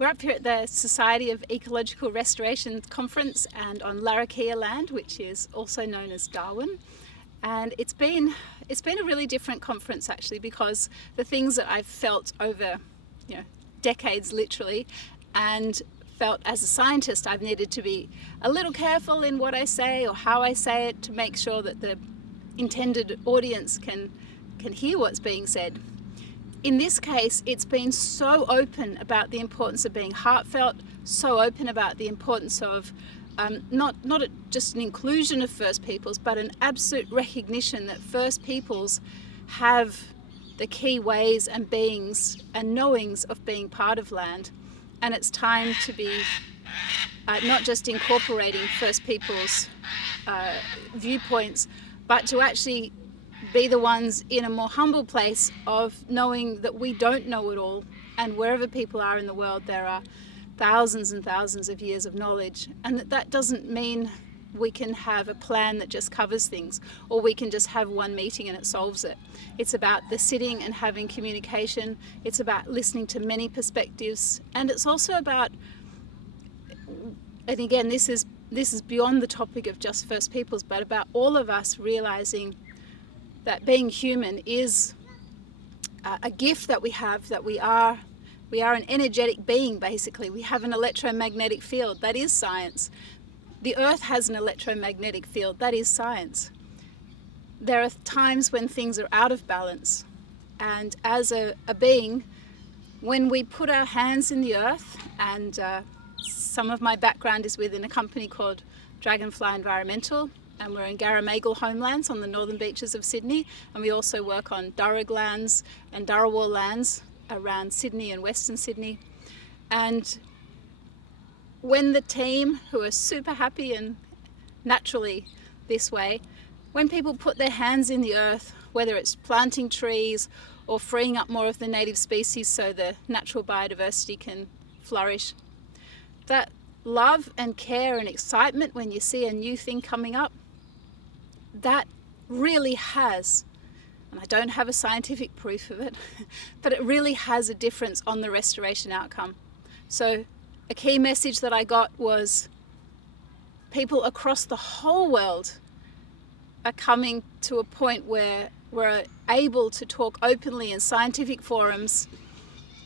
We're up here at the Society of Ecological Restoration Conference and on Larrakia land, which is also known as Darwin. And it's been a really different conference actually, because the things that I've felt over decades literally, and felt as a scientist I've needed to be a little careful in what I say or how I say it to make sure that the intended audience can hear what's being said. In this case, it's been so open about the importance of being heartfelt, so open about the importance of not just an inclusion of First Peoples, but an absolute recognition that First Peoples have the key ways and beings and knowings of being part of land. And it's time to be not just incorporating First Peoples viewpoints, but to actually be the ones in a more humble place of knowing that we don't know it all, and wherever people are in the world there are thousands and thousands of years of knowledge, and that doesn't mean we can have a plan that just covers things, or we can just have one meeting and it solves it. It's about the sitting and having communication, it's about listening to many perspectives, and it's also about, and again this is beyond the topic of just First Peoples, but about all of us realizing that being human is a gift that we have, that we are an energetic being basically. We have an electromagnetic field, that is science. The earth has an electromagnetic field, that is science. There are times when things are out of balance, and as a being, when we put our hands in the earth, and some of my background is within a company called Dragonfly Environmental, and we're in Garamagal homelands on the northern beaches of Sydney, and we also work on Darug lands and Darawal lands around Sydney and Western Sydney. And when the team, who are super happy and naturally this way, when people put their hands in the earth, whether it's planting trees or freeing up more of the native species so the natural biodiversity can flourish, that love and care and excitement when you see a new thing coming up, that really has, and I don't have a scientific proof of it, but it really has a difference on the restoration outcome. So a key message that I got was people across the whole world are coming to a point where we're able to talk openly in scientific forums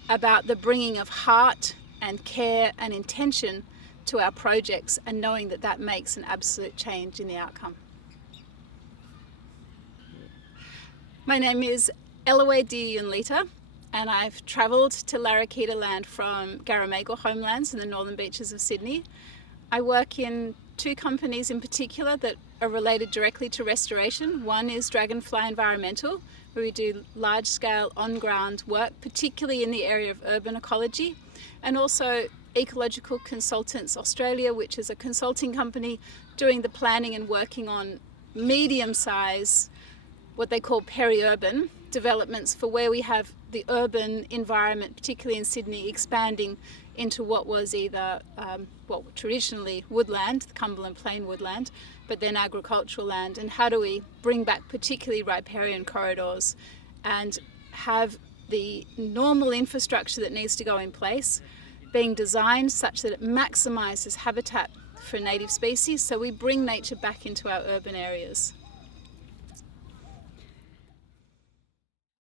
about the bringing of heart and care and intention to our projects, and knowing that that makes an absolute change in the outcome. My name is Elaway Dalby-Ball, and I've travelled to Larrakia land from Garamagal homelands in the northern beaches of Sydney. I work in two companies in particular that are related directly to restoration. One is Dragonfly Environmental, where we do large-scale on-ground work, particularly in the area of urban ecology, and also Ecological Consultants Australia, which is a consulting company doing the planning and working on medium-size, what they call peri-urban developments, for where we have the urban environment, particularly in Sydney, expanding into what was either traditionally woodland, the Cumberland Plain woodland, but then agricultural land. And how do we bring back particularly riparian corridors and have the normal infrastructure that needs to go in place being designed such that it maximises habitat for native species, so we bring nature back into our urban areas.